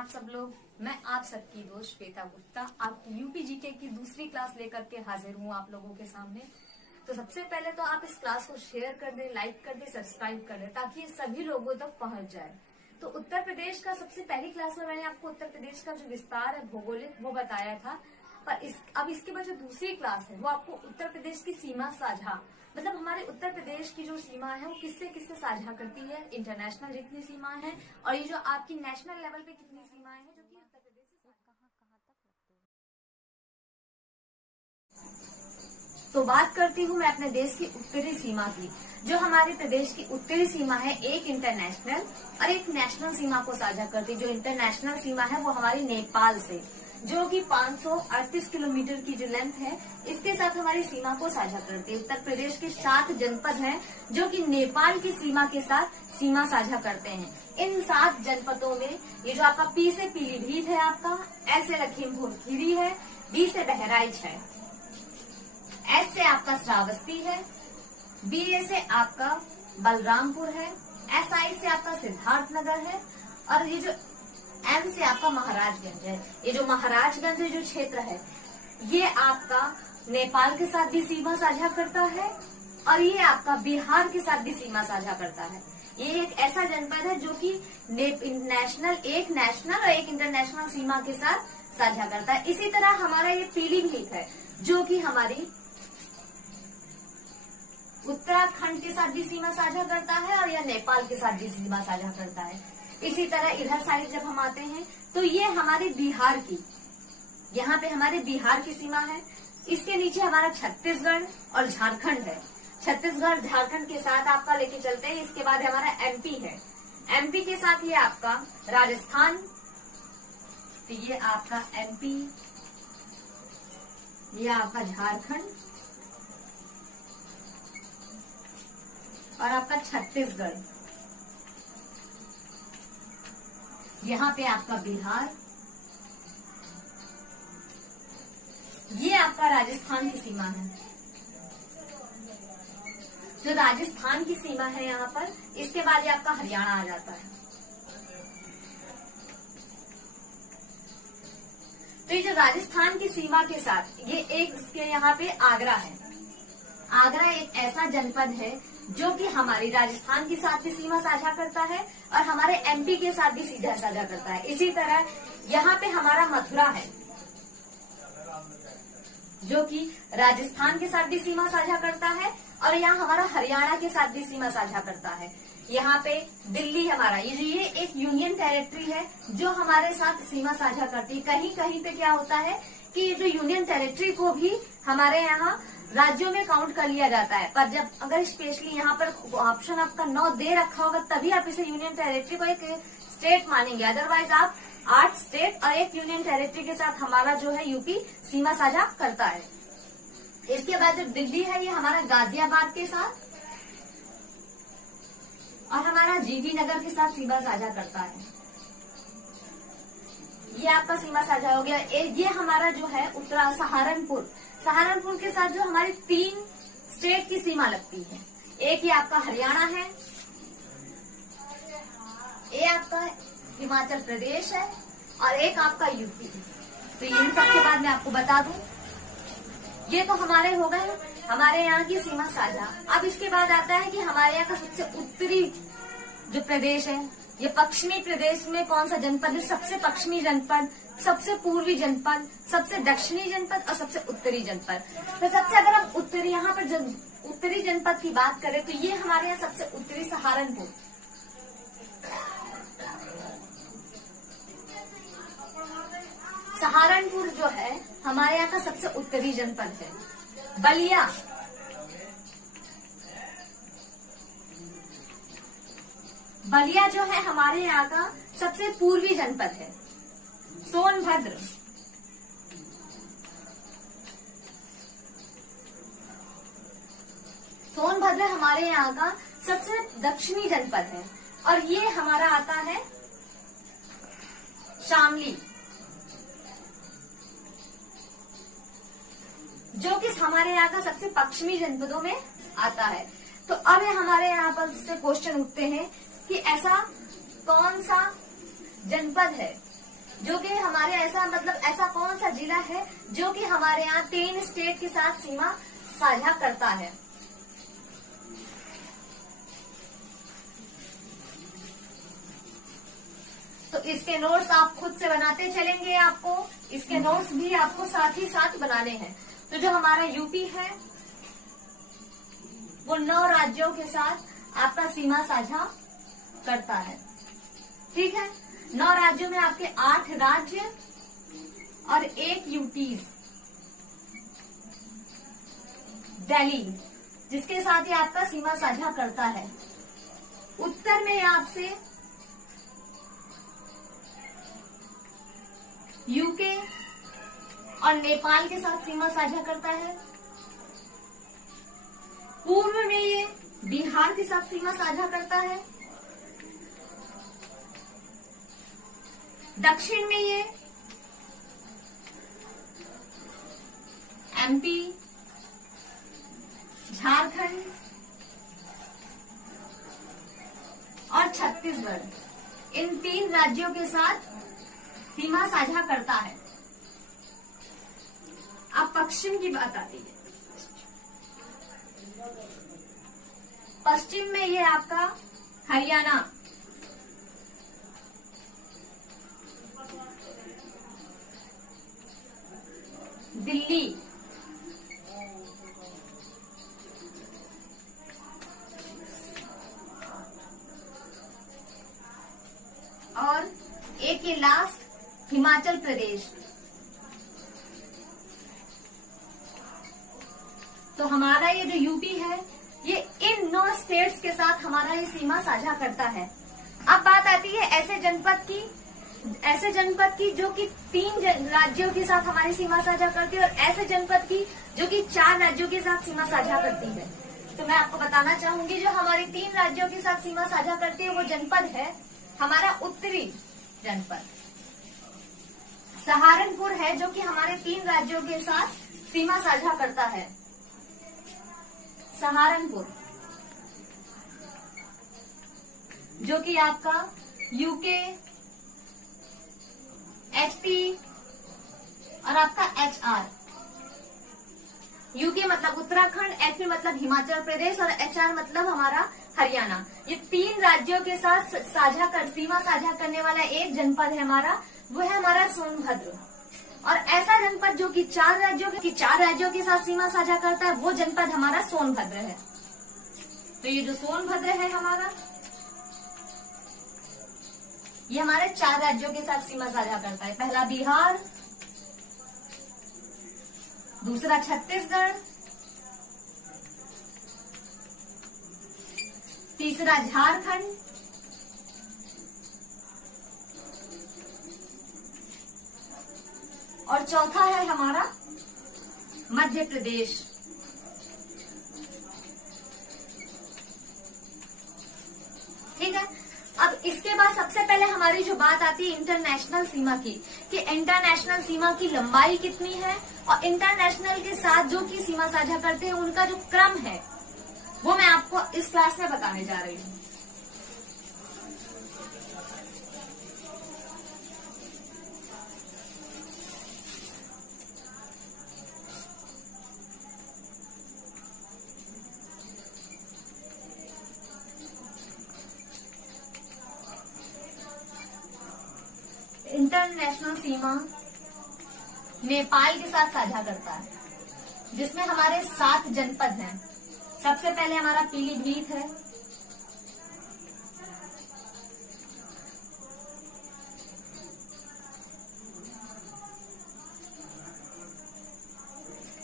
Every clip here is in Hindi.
आप सब लोग। मैं आप सबकी दोस्त श्वेता गुप्ता आपकी यूपी जीके की दूसरी क्लास लेकर के हाजिर हूँ आप लोगों के सामने। तो सबसे पहले तो आप इस क्लास को शेयर कर दें, लाइक कर दें, सब्सक्राइब कर दें ताकि ये सभी लोगों तक पहुंच जाए। तो उत्तर प्रदेश का सबसे पहली क्लास में मैंने आपको उत्तर प्रदेश का जो विस्तार है भौगोलिक वो बताया था, पर अब इसके बाद जो दूसरी क्लास है वो आपको उत्तर प्रदेश की सीमा साझा, मतलब हमारे उत्तर प्रदेश की जो सीमा है वो किससे किससे साझा करती है, इंटरनेशनल जितनी सीमा है और ये जो आपकी नेशनल लेवल पे कितनी सीमाएं हैं जो कि उत्तर प्रदेश से तो बात करती हूँ मैं अपने देश की उत्तरी सीमा की। जो हमारे प्रदेश की उत्तरी सीमा है एक इंटरनेशनल और एक नेशनल सीमा को साझा करती है। जो इंटरनेशनल सीमा है वो हमारी नेपाल से, जो कि 538 किलोमीटर की जो लेंथ है इसके साथ हमारी सीमा को साझा करती है। उत्तर प्रदेश के 7 जनपद हैं जो कि नेपाल की सीमा के साथ सीमा साझा करते हैं। इन 7 जनपदों में ये जो आपका पी से पीलीभीत है, आपका एस से लखीमपुर खीरी है, बी से बहराइच है, एस से आपका श्रावस्ती है, बी ए से आपका बलरामपुर है, एस आई से आपका सिद्धार्थनगर है और ये जो एम से आपका महाराजगंज है। ये जो महाराजगंज जो क्षेत्र है ये आपका नेपाल के साथ भी सीमा साझा करता है और ये आपका बिहार के साथ भी सीमा साझा करता है। ये एक ऐसा जनपद है जो कि एक नेशनल और एक इंटरनेशनल सीमा के साथ साझा करता है। इसी तरह हमारा ये पीलीभीत है जो कि हमारी उत्तराखंड के साथ भी सीमा साझा करता है और यह नेपाल के साथ भी सीमा साझा करता है। इसी तरह इधर साइड जब हम आते हैं तो ये हमारे बिहार की, यहाँ पे हमारे बिहार की सीमा है। इसके नीचे हमारा छत्तीसगढ़ और झारखंड है। छत्तीसगढ़ झारखंड के साथ आपका लेके चलते हैं। इसके बाद हमारा एमपी है, एमपी के साथ ये आपका राजस्थान, तो ये आपका एमपी, ये आपका झारखंड और आपका छत्तीसगढ़, यहाँ पे आपका बिहार, ये आपका राजस्थान की सीमा है। जो राजस्थान की सीमा है यहाँ पर, इसके बाद ये आपका हरियाणा आ जाता है। तो ये जो राजस्थान की सीमा के साथ ये एक इसके यहाँ पे आगरा है। आगरा एक ऐसा जनपद है जो कि हमारी राजस्थान के साथ भी सीमा साझा करता है और हमारे एमपी के साथ भी सीधा साझा करता है। इसी तरह यहाँ पे हमारा मथुरा है जो कि राजस्थान के साथ भी सीमा साझा करता है और यहाँ हमारा हरियाणा के साथ भी सीमा साझा करता है। यहाँ पे दिल्ली हमारा, ये एक यूनियन टेरिटरी है जो हमारे साथ सीमा साझा करती है। कहीं कहीं पे क्या होता है कि ये जो यूनियन टेरिटरी को भी हमारे यहाँ राज्यों में काउंट कर लिया जाता है, पर जब अगर स्पेशली यहाँ पर ऑप्शन आपका 9 दे रखा होगा तभी आप इसे यूनियन टेरिटरी को एक स्टेट मानेंगे। अदरवाइज आप 8 स्टेट और एक यूनियन टेरिटरी के साथ हमारा जो है यूपी सीमा साझा करता है। इसके बाद जो दिल्ली है ये हमारा गाजियाबाद के साथ और हमारा जीडी नगर के साथ सीमा साझा करता है। ये आपका सीमा साझा हो गया। ये हमारा जो है उत्तरा सहारनपुर के साथ जो हमारी 3 स्टेट की सीमा लगती है। एक ये आपका हरियाणा है, ये आपका हिमाचल प्रदेश है और एक आपका यूपी। तो इन सब के बाद मैं आपको बता दूं, ये तो हमारे हो गए हमारे यहाँ की सीमा साझा। अब इसके बाद आता है कि हमारे यहाँ का सबसे उत्तरी जो प्रदेश है, ये पश्चिमी प्रदेश में कौन सा जनपद है? सबसे पश्चिमी जनपद, सबसे पूर्वी जनपद, सबसे दक्षिणी जनपद और सबसे उत्तरी जनपद। तो सबसे अगर हम उत्तरी यहाँ पर उत्तरी जनपद की बात करें तो ये हमारे यहाँ सबसे उत्तरी सहारनपुर, सहारनपुर जो है हमारे यहाँ का सबसे उत्तरी जनपद है। बलिया जो है हमारे यहाँ का सबसे पूर्वी जनपद है। सोनभद्र हमारे यहाँ का सबसे दक्षिणी जनपद है और ये हमारा आता है शामली, जो कि हमारे यहाँ का सबसे पश्चिमी जनपदों में आता है। तो अब हमारे यहाँ पर से क्वेश्चन उठते हैं कि ऐसा कौन सा जनपद है जो कि हमारे ऐसा कौन सा जिला है जो कि हमारे यहाँ 3 स्टेट के साथ सीमा साझा करता है। तो इसके नोट्स आप खुद से बनाते चलेंगे, आपको इसके नोट्स भी आपको साथ ही साथ बनाने हैं। तो जो हमारा यूपी है वो 9 राज्यों के साथ आपका सीमा साझा करता है। ठीक है, 9 राज्यों में आपके 8 राज्य और 1 यूटीज, दिल्ली, जिसके साथ ही आपका सीमा साझा करता है। उत्तर में आपसे यूके और नेपाल के साथ सीमा साझा करता है। पूर्व में ये बिहार के साथ सीमा साझा करता है। दक्षिण में ये एमपी, झारखंड और छत्तीसगढ़, इन 3 राज्यों के साथ सीमा साझा करता है। अब पश्चिम की बात आती है। पश्चिम में ये आपका हरियाणा, दिल्ली, और एक ये लास्ट हिमाचल प्रदेश। तो हमारा ये जो यूपी है ये इन 9 स्टेट्स के साथ हमारा ये सीमा साझा करता है। अब बात आती है ऐसे जनपद की जो कि 3 राज्यों के साथ हमारी सीमा साझा करती है, और ऐसे जनपद की जो कि 4 राज्यों के साथ सीमा साझा करती है। तो मैं आपको बताना चाहूंगी जो हमारी 3 राज्यों के साथ सीमा साझा करती है वो जनपद है हमारा उत्तरी जनपद सहारनपुर है, जो कि हमारे 3 राज्यों के साथ सीमा साझा करता है। सहारनपुर जो कि आपका यूके, एचपी और आपका एचआर। यूके मतलब उत्तराखंड, एचपी मतलब हिमाचल प्रदेश और एचआर मतलब हमारा हरियाणा। ये 3 राज्यों के साथ सीमा साझा करने वाला एक जनपद है हमारा, वो है हमारा सोनभद्र। और ऐसा जनपद जो कि 4 राज्यों के साथ सीमा साझा करता है वो जनपद हमारा सोनभद्र है। तो ये जो सोनभद्र है हमारा, ये हमारे 4 राज्यों के साथ सीमा साझा करता है। पहला बिहार, दूसरा छत्तीसगढ़, तीसरा झारखंड और चौथा है हमारा मध्य प्रदेश। ठीक है, अब इसके बाद सबसे पहले हमारी जो बात आती है इंटरनेशनल सीमा की, कि इंटरनेशनल सीमा की लंबाई कितनी है और इंटरनेशनल के साथ जो की सीमा साझा करते हैं उनका जो क्रम है वो मैं आपको इस क्लास में बताने जा रही हूँ। इंटरनेशनल सीमा नेपाल के साथ साझा करता है, जिसमें हमारे 7 जनपद हैं। सबसे पहले हमारा पीलीभीत है,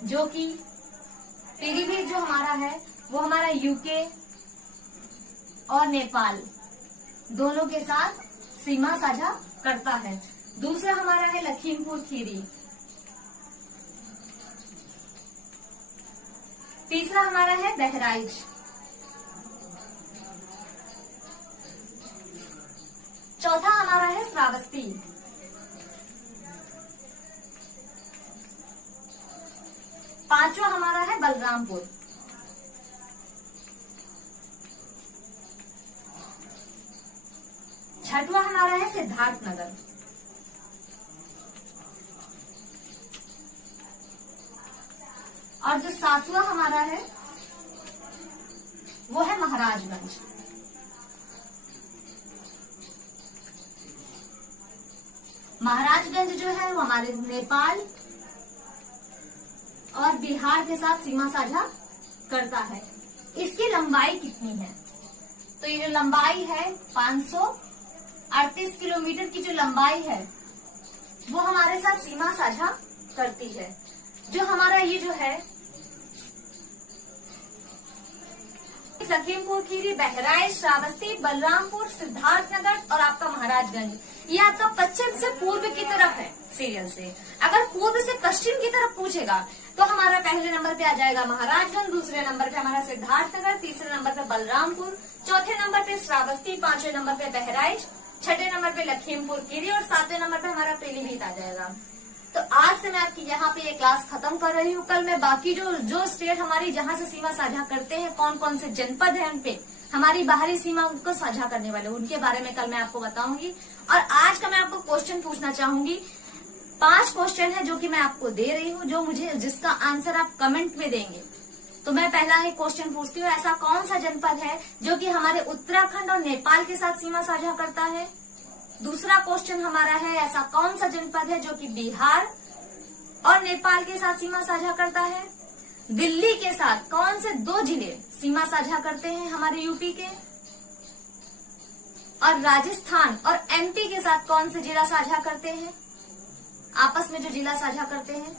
जो कि पीलीभीत जो हमारा है वो हमारा यूके और नेपाल दोनों के साथ सीमा साझा करता है। दूसरा हमारा है लखीमपुर खीरी, तीसरा हमारा है बहराइच, चौथा हमारा है श्रावस्ती, पांचवा हमारा है बलरामपुर, छठवां हमारा है सिद्धार्थनगर और जो 7वां हमारा है वो है महाराजगंज। महाराजगंज जो है वो हमारे नेपाल और बिहार के साथ सीमा साझा करता है। इसकी लंबाई कितनी है? तो ये जो लंबाई है 538 किलोमीटर की जो लंबाई है वो हमारे साथ सीमा साझा करती है। जो हमारा ये जो है लखीमपुर खीरी, बहराइच, श्रावस्ती, बलरामपुर, सिद्धार्थनगर और आपका महाराजगंज, ये आपका पश्चिम से पूर्व की तरफ है सीरियल से। अगर पूर्व से पश्चिम की तरफ पूछेगा तो हमारा पहले नंबर पे आ जाएगा महाराजगंज, दूसरे नंबर पे हमारा सिद्धार्थनगर, तीसरे नंबर पे बलरामपुर, चौथे नंबर पे श्रावस्ती, पांचवें नंबर पे बहराइच, छठे नंबर पे लखीमपुर खीरी और सातवें नंबर पे हमारा पीलीभीत आ जाएगा। तो आज से मैं आपकी यहाँ पे ये क्लास खत्म कर रही हूँ। कल मैं बाकी जो स्टेट हमारी जहाँ से सीमा साझा करते हैं, कौन कौन से जनपद हैं उनपे हमारी बाहरी सीमा को साझा करने वाले, उनके बारे में कल मैं आपको बताऊंगी। और आज का मैं आपको क्वेश्चन पूछना चाहूंगी। 5 क्वेश्चन है जो कि मैं आपको दे रही हूँ, जिसका आंसर आप कमेंट में देंगे। तो मैं पहला एक क्वेश्चन पूछती हूँ, ऐसा कौन सा जनपद है जो कि हमारे उत्तराखंड और नेपाल के साथ सीमा साझा करता है? दूसरा क्वेश्चन हमारा है, ऐसा कौन सा जनपद है जो कि बिहार और नेपाल के साथ सीमा साझा करता है? दिल्ली के साथ कौन से 2 जिले सीमा साझा करते हैं हमारे यूपी के? और राजस्थान और एमपी के साथ कौन से जिला साझा करते हैं, आपस में जो जिला साझा करते हैं?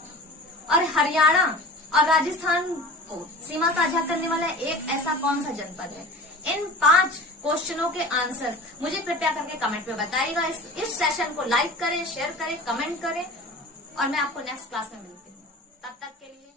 और हरियाणा और राजस्थान को सीमा साझा करने वाला एक ऐसा कौन सा जनपद है? इन 5 क्वेश्चनों के आंसर्स मुझे कृपया करके कमेंट में बताइएगा। इस सेशन को लाइक करें, शेयर करें, कमेंट करें और मैं आपको नेक्स्ट क्लास में मिलती हूँ। तब तक के लिए